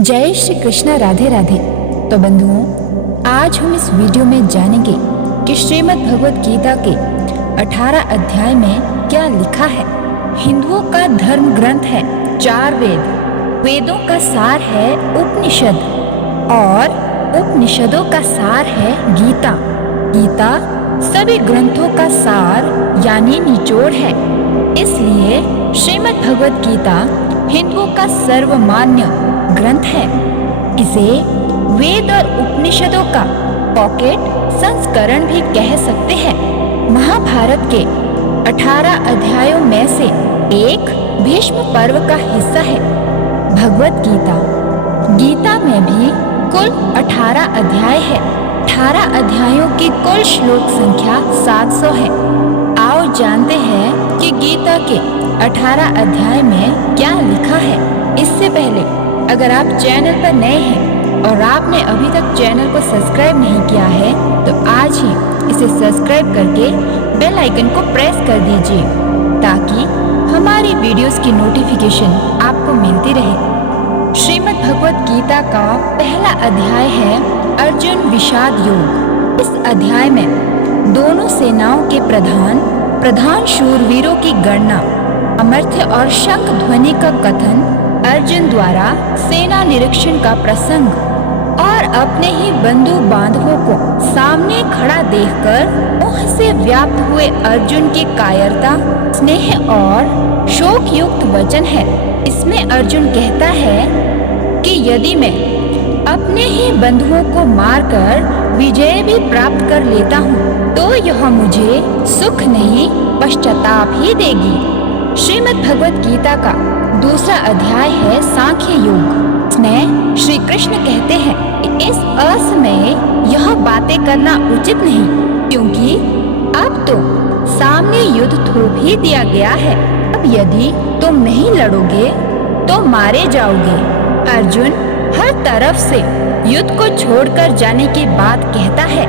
जय श्री कृष्ण, राधे राधे। तो बंधुओं, आज हम इस वीडियो में जानेंगे कि श्रीमद् भगवत गीता के 18 अध्याय में क्या लिखा है। हिंदुओं का धर्म ग्रंथ है 4 वेद। वेदों का सार है उपनिषद और उपनिषदों का सार है गीता। गीता सभी ग्रंथों का सार यानी निचोड़ है। इसलिए श्रीमद् भगवत गीता हिंदुओं का सर्वमान्य ग्रंथ है। इसे वेद और उपनिषदों का पॉकेट संस्करण भी कह सकते हैं। महाभारत के 18 अध्यायों में से एक भीष्म पर्व का हिस्सा है भगवत गीता। गीता में भी कुल 18 अध्याय है। 18 अध्यायों की कुल श्लोक संख्या 700 है। आओ जानते हैं कि गीता के 18 अध्याय में क्या लिखा है। इससे पहले अगर आप चैनल पर नए हैं और आपने अभी तक चैनल को सब्सक्राइब नहीं किया है तो आज ही इसे सब्सक्राइब करके बेल आइकन को प्रेस कर दीजिए ताकि हमारी वीडियोस की नोटिफिकेशन आपको मिलती रहे। श्रीमद् भगवत गीता का पहला अध्याय है अर्जुन विषाद योग। इस अध्याय में दोनों सेनाओं के प्रधान शूरवीरों की गणना, अमर्थ्य और शंख ध्वनि का कथन, अर्जुन द्वारा सेना निरीक्षण का प्रसंग और अपने ही बंधु बांधवों को सामने खड़ा देखकर मोह से व्याप्त हुए अर्जुन की कायरता, स्नेह और शोक युक्त वचन है। इसमें अर्जुन कहता है कि यदि मैं अपने ही बंधुओं को मारकर विजय भी प्राप्त कर लेता हूँ तो यह मुझे सुख नहीं पश्चाताप ही देगी। श्रीमद् भगवत गीता का दूसरा अध्याय है सांख्य योग। इसमें श्री कृष्ण कहते हैं कि इस असमय यह बातें करना उचित नहीं, क्योंकि अब तो सामने युद्ध थोप ही दिया गया है। अब यदि तुम नहीं लड़ोगे तो मारे जाओगे। अर्जुन हर तरफ से युद्ध को छोड़कर जाने की बात कहता है।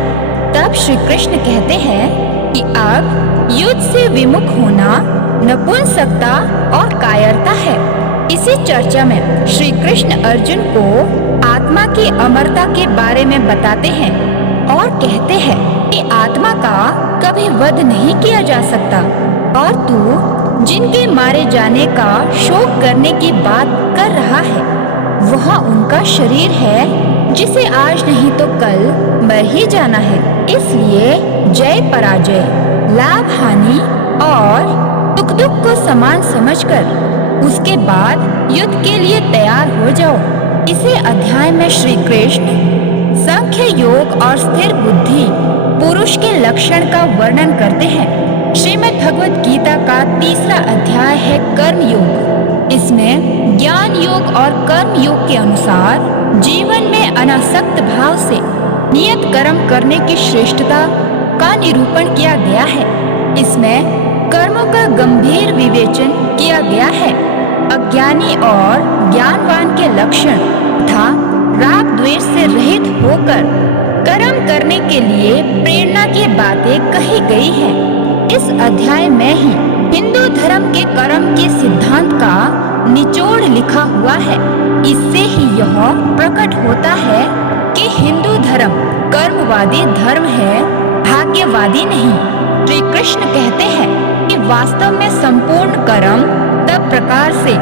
तब श्री कृष्ण कहते हैं कि अब युद्ध से विमुख होना नपुंसकता और कायरता है। इसी चर्चा में श्री कृष्ण अर्जुन को आत्मा की अमरता के बारे में बताते हैं और कहते हैं कि आत्मा का कभी वध नहीं किया जा सकता और तू जिनके मारे जाने का शोक करने की बात कर रहा है वह उनका शरीर है जिसे आज नहीं तो कल मर ही जाना है। इसलिए जय पराजय, लाभ हानि और सुख दुख को समान समझकर उसके बाद युद्ध के लिए तैयार हो जाओ। इसी अध्याय में श्री कृष्ण सांख्य योग और स्थिर बुद्धि पुरुष के लक्षण का वर्णन करते हैं। श्रीमद् भगवत गीता का तीसरा अध्याय है कर्म योग। इसमें ज्ञान योग और कर्म योग के अनुसार जीवन में अनासक्त भाव से नियत कर्म करने की श्रेष्ठता का निरूपण किया गया है। इसमें कर्मों का गंभीर विवेचन किया गया है। अज्ञानी और ज्ञानवान के लक्षण तथा राग द्वेष से रहित होकर कर्म करने के लिए प्रेरणा की बातें कही गई हैं। इस अध्याय में ही हिंदू धर्म के कर्म के सिद्धांत का निचोड़ लिखा हुआ है। इससे ही यह प्रकट होता है कि हिंदू धर्म कर्मवादी धर्म है, भाग्यवादी नहीं। श्री कृष्ण कहते हैं कि वास्तव में संपूर्ण कर्म तब प्रकार से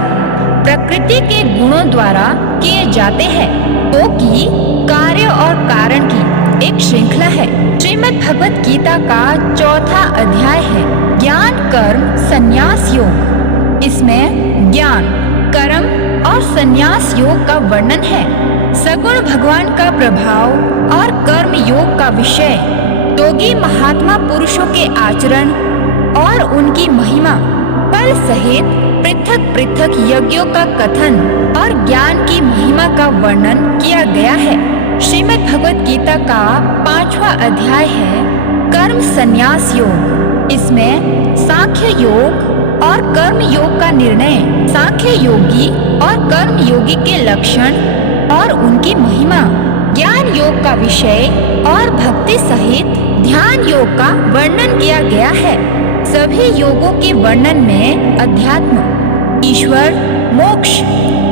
प्रकृति के गुणों द्वारा किए जाते हैं तो कि कार्य और कारण की एक श्रृंखला है। श्रीमद् भगवत गीता का चौथा अध्याय है ज्ञान कर्म संन्यास योग। इसमें ज्ञान, कर्म और संन्यास योग का वर्णन है। सगुण भगवान का प्रभाव और कर्म योग का विषय, योगी महात्मा पुरुषों के आचरण और उनकी महिमा, फल सहित पृथक पृथक यज्ञों का कथन और ज्ञान की महिमा का वर्णन किया गया है। श्रीमद् भगवत गीता का 5वां अध्याय है कर्म संन्यास योग। इसमें सांख्य योग और कर्म योग का निर्णय, सांख्य योगी और कर्म योगी के लक्षण और उनकी महिमा, ज्ञान योग का विषय और भक्ति सहित ध्यान योग का वर्णन किया गया है। सभी योगों के वर्णन में अध्यात्म, ईश्वर, मोक्ष,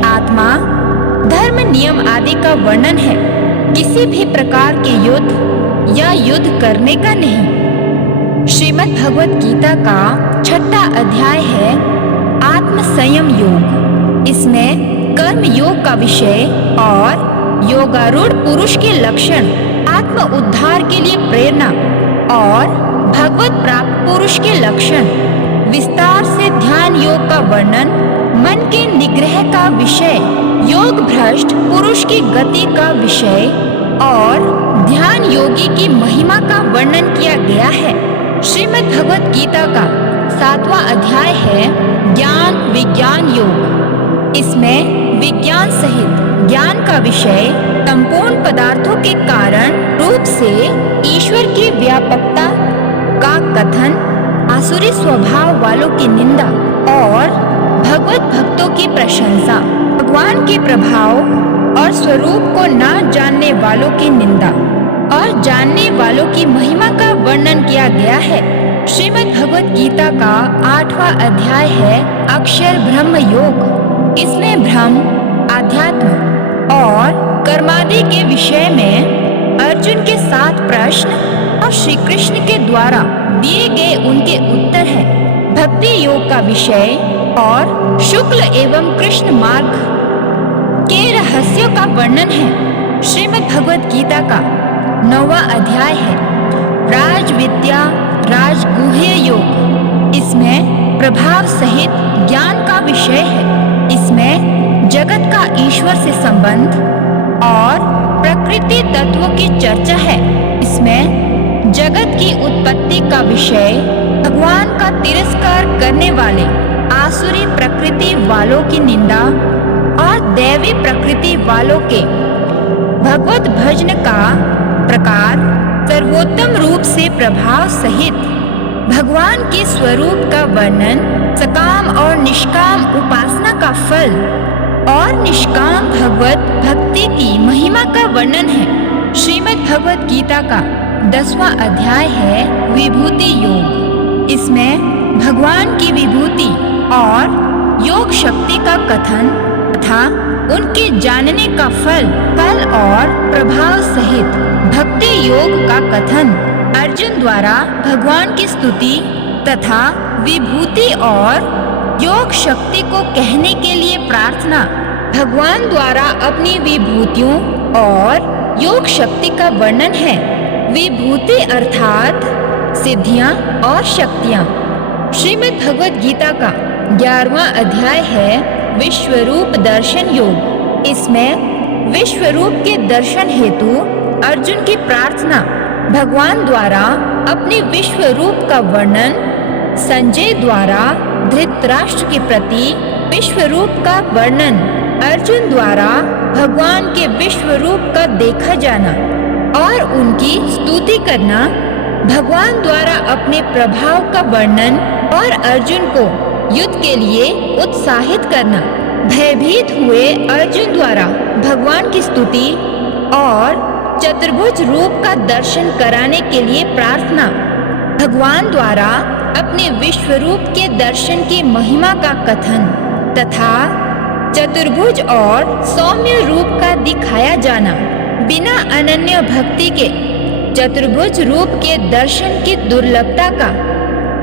आत्मा, धर्म नियम आदि का वर्णन है, किसी भी प्रकार के युद्ध या युद्ध करने का नहीं। श्रीमद् भगवत गीता का 6वां अध्याय है आत्म संयम योग। इसमें कर्म योग का विषय और योगारूढ़ पुरुष के लक्षण, आत्म उद्धार के लिए प्रेरणा और भगवत प्राप्त पुरुष के लक्षण, विस्तार से ध्यान योग का वर्णन, मन के निग्रह का विषय, योग भ्रष्ट पुरुष की गति का विषय और ध्यान योगी की महिमा का वर्णन किया गया है। श्रीमद् भगवत गीता का 7वां अध्याय है ज्ञान विज्ञान योग। इसमें विज्ञान सहित ज्ञान का विषय, संपूर्ण पदार्थों के कारण रूप से ईश्वर की व्यापकता का कथन, आसुरी स्वभाव वालों की निंदा और भगवत भक्तों की प्रशंसा, भगवान के प्रभाव और स्वरूप को न जानने वालों की निंदा और जानने वालों की महिमा का वर्णन किया गया है। श्रीमद् भगवत गीता का 8वां अध्याय है अक्षर ब्रह्म योग। इसमें ब्रह्म, आध्यात्म और कर्मादि के विषय में अर्जुन के 7 प्रश्न और श्री कृष्ण के द्वारा दिए गए उनके उत्तर है। भक्ति योग का विषय और शुक्ल एवं कृष्ण मार्ग के रहस्यों का वर्णन है। श्रीमद् भगवत गीता का 9वां अध्याय है राज विद्या राजगुह्य योग। इसमें प्रभाव सहित ज्ञान का विषय है। इसमें जगत का ईश्वर से संबंध और प्रकृति तत्वों की चर्चा है। इसमें जगत की उत्पत्ति का विषय, भगवान का तिरस्कार करने वाले आसुरी प्रकृति वालों की निंदा और दैवी प्रकृति वालों के भगवत भजन का प्रकार, सर्वोत्तम रूप से प्रभाव सहित भगवान के स्वरूप का वर्णन, सकाम और निष्काम उपासना का फल और निष्काम भगवत भक्ति की महिमा का वर्णन है। श्रीमद् भगवत गीता का 10वां अध्याय है विभूति योग। इसमें भगवान की विभूति और योग शक्ति का कथन तथा उनके जानने का फल और प्रभाव सहित भक्ति योग का कथन, अर्जुन द्वारा भगवान की स्तुति तथा विभूति और योग शक्ति को कहने के लिए प्रार्थना, भगवान द्वारा अपनी विभूतियों और योग शक्ति का वर्णन है। विभूति अर्थात सिद्धियां और शक्तियां। श्रीमद् भगवत गीता का 11वां अध्याय है विश्वरूप दर्शन योग। इसमें विश्वरूप के दर्शन हेतु अर्जुन की प्रार्थना, भगवान द्वारा अपने विश्वरूप का वर्णन, संजय द्वारा धृतराष्ट्र के प्रति विश्वरूप का वर्णन, अर्जुन द्वारा भगवान के विश्वरूप का देखा जाना और उनकी स्तुति करना, भगवान द्वारा अपने प्रभाव का वर्णन और अर्जुन को युद्ध के लिए उत्साहित करना, भयभीत हुए अर्जुन द्वारा भगवान की स्तुति और चतुर्भुज रूप का दर्शन कराने के लिए प्रार्थना, भगवान द्वारा अपने विश्वरूप के दर्शन की महिमा का कथन तथा चतुर्भुज और सौम्य रूप का दिखाया जाना, बिना अनन्य भक्ति के चतुर्भुज रूप के दर्शन की दुर्लभता का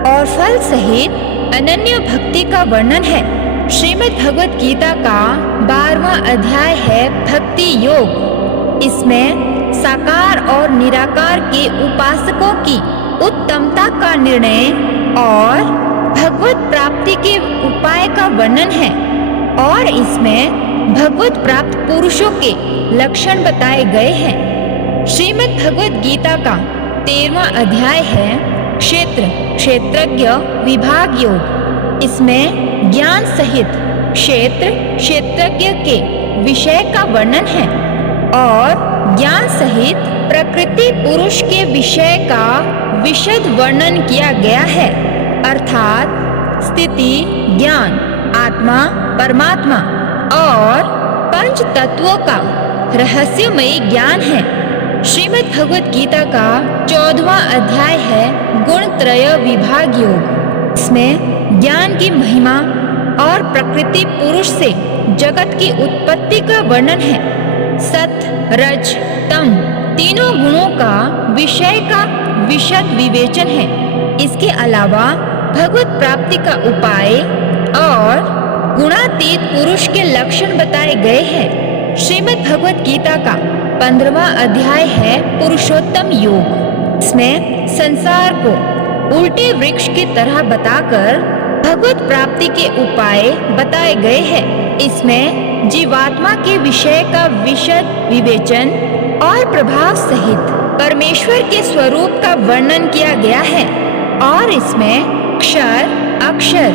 और फल सहित अनन्य भक्ति का वर्णन है। श्रीमद् भगवत गीता का 12वां अध्याय है भक्ति योग। इसमें साकार और निराकार के उपासकों की उत्तमता का निर्णय और भगवत प्राप्ति के उपाय का वर्णन है और इसमें भगवत प्राप्त पुरुषों के लक्षण बताए गए हैं। श्रीमद् भगवत गीता का 13वां अध्याय है क्षेत्र क्षेत्रज्ञ विभाग योग। इसमें ज्ञान सहित क्षेत्र क्षेत्रज्ञ के विषय का वर्णन है और ज्ञान सहित प्रकृति पुरुष के विषय का विशद वर्णन किया गया है, अर्थात स्थिति ज्ञान, आत्मा परमात्मा और पंच तत्वों का रहस्यमयी ज्ञान है। श्रीमद् भगवत गीता का 14वां अध्याय है गुण त्रय विभाग योग। इसमें ज्ञान की महिमा और प्रकृति पुरुष से जगत की उत्पत्ति का वर्णन है। सत, रज, तम तीनों गुणों का विषय का विशद विवेचन है। इसके अलावा भगवत प्राप्ति का उपाय और गुणातीत पुरुष के लक्षण बताए गए हैं। श्रीमद् भगवत गीता का 15वां अध्याय है पुरुषोत्तम योग। इसमें संसार को उल्टे वृक्ष की तरह बताकर भगवत प्राप्ति के उपाय बताए गए हैं। इसमें जीवात्मा के विषय का विशद विवेचन और प्रभाव सहित परमेश्वर के स्वरूप का वर्णन किया गया है और इसमें क्षर, अक्षर,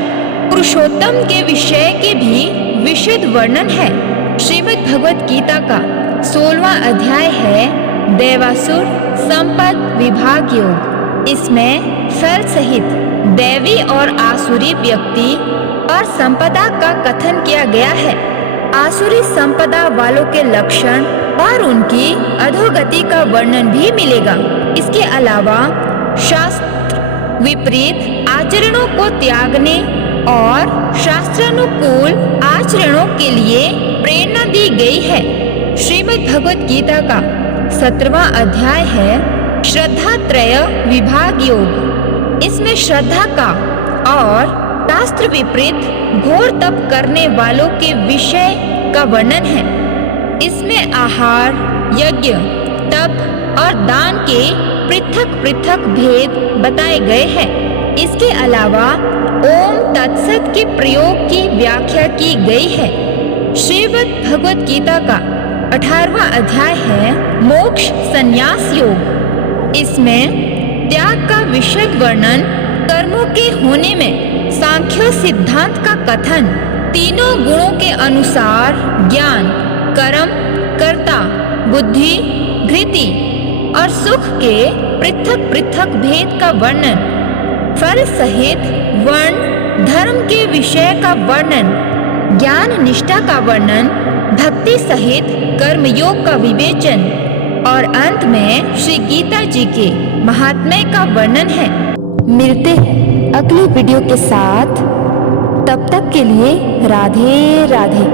पुरुषोत्तम के विषय के भी विशद वर्णन है। श्रीमद् भगवत गीता का 16वां अध्याय है देवासुर संपद विभाग योग। इसमें फल सहित दैवी और आसुरी व्यक्ति और संपदा का कथन किया गया है। आसुरी संपदा वालों के लक्षण और उनकी अधोगति का वर्णन भी मिलेगा। इसके अलावा शास्त्र विपरीत आचरणों को त्यागने और शास्त्रानुकूल आचरणों के लिए प्रेरणा दी गई है। श्रीमद् भगवत गीता का 17वां अध्याय है श्रद्धा त्रय विभाग योग। इसमें श्रद्धा का और शास्त्र विपरीत घोर तप करने वालों के विषय का वर्णन है। इसमें आहार, यज्ञ, तप और दान के पृथक पृथक भेद बताए गए हैं। इसके अलावा ओम तत्सत के प्रयोग की व्याख्या की गई है। श्रीमद् भगवत गीता का 18वां अध्याय है मोक्ष संन्यास योग। इसमें त्याग का विशद वर्णन, कर्मों के होने में सांख्य सिद्धांत का कथन, तीनों गुणों के अनुसार ज्ञान, कर्म, कर्ता, बुद्धि, धृति और सुख के पृथक पृथक भेद का वर्णन, फल सहित वर्ण धर्म के विषय का वर्णन, ज्ञान निष्ठा का वर्णन, भक्ति सहित कर्मयोग का विवेचन और अंत में श्री गीता जी के महात्म्य का वर्णन है। मिलते हैं अगली वीडियो के साथ, तब तक के लिए राधे राधे।